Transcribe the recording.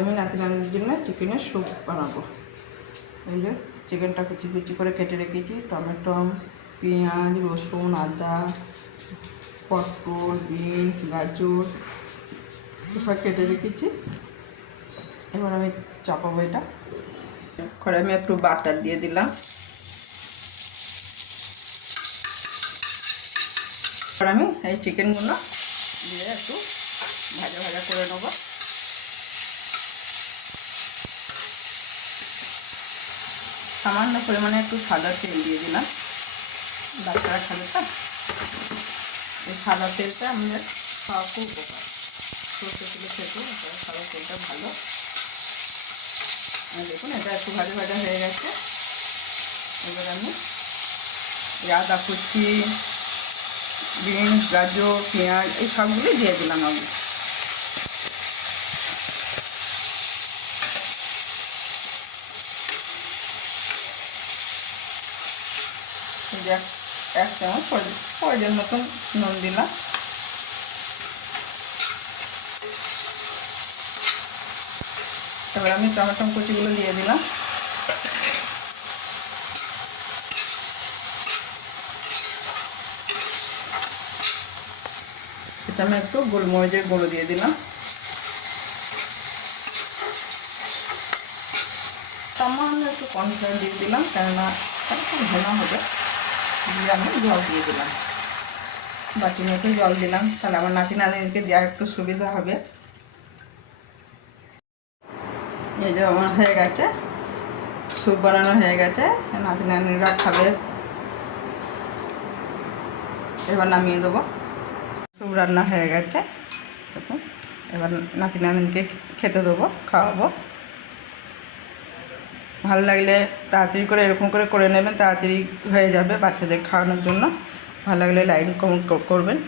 আমি নাতি নানির জন্য চিকেনের স্যুপ বানাবো। এই যে চিকেনটা কুচি কুচি করে কেটে রেখেছি, টমেটো, পেঁয়াজ, রসুন, আদা, পটল, বিনস, গাজর সব কেটে রেখেছি। এবার আমি চাপাবো এটা। করে আমি একটু বাটার দিয়ে দিলাম। এবার আমি এই চিকেনগুলো দিয়ে একটু ভাজা ভাজা করে নেবো। সামান্য পরিমাণে একটু সাদা তেল দিয়ে দিলাম, বাচ্চারা খাবে তো। এই সাদা তেলটা আমাদের খাওয়া খুব উপকার, সর্ষে তেলে খেতে সাদা তেলটা ভালো। দেখুন এটা একটু ভাজা ভাজা হয়ে গেছে। এবার আমি আদা কুচি, বিনস, গাজর, পেঁয়াজ এই সবগুলো দিয়ে দিলাম। আমি এক চামচ প্রয়োজন মতন নুন দিলাম। এবার আমি টমেটো কুচিগুলো দিয়ে দিলাম। এটা আমি একটু গোলমরিচের গুঁড়ো দিয়ে দিলাম। সামান্য একটু কর্নফ্লাওয়ার দিয়ে দিলাম, কেননা একটু ঘন হবে। দিয়ে আমি জল দিয়ে দিলাম, বাটি মতো জল দিলাম, তাহলে আমার নাতি নাতনিকে দেওয়া একটু সুবিধা হবে। এই যে আমার হয়ে গেছে, স্যুপ বানানো হয়ে গেছে, নাতি নাতনিরা খাবে। এবার নামিয়ে দেবো। স্যুপ রান্না হয়ে গেছে, দেখুন। এবার নাতি নাতনিকে খেতে দেবো, খাওয়াবো। ভালো লাগলে তাড়াতাড়ি করে এরকম করে নেবেন, তাড়াতাড়ি হয়ে যাবে বাচ্চাদের খাওয়ানোর জন্য। ভালো লাগলে লাইক কমেন্ট করবেন।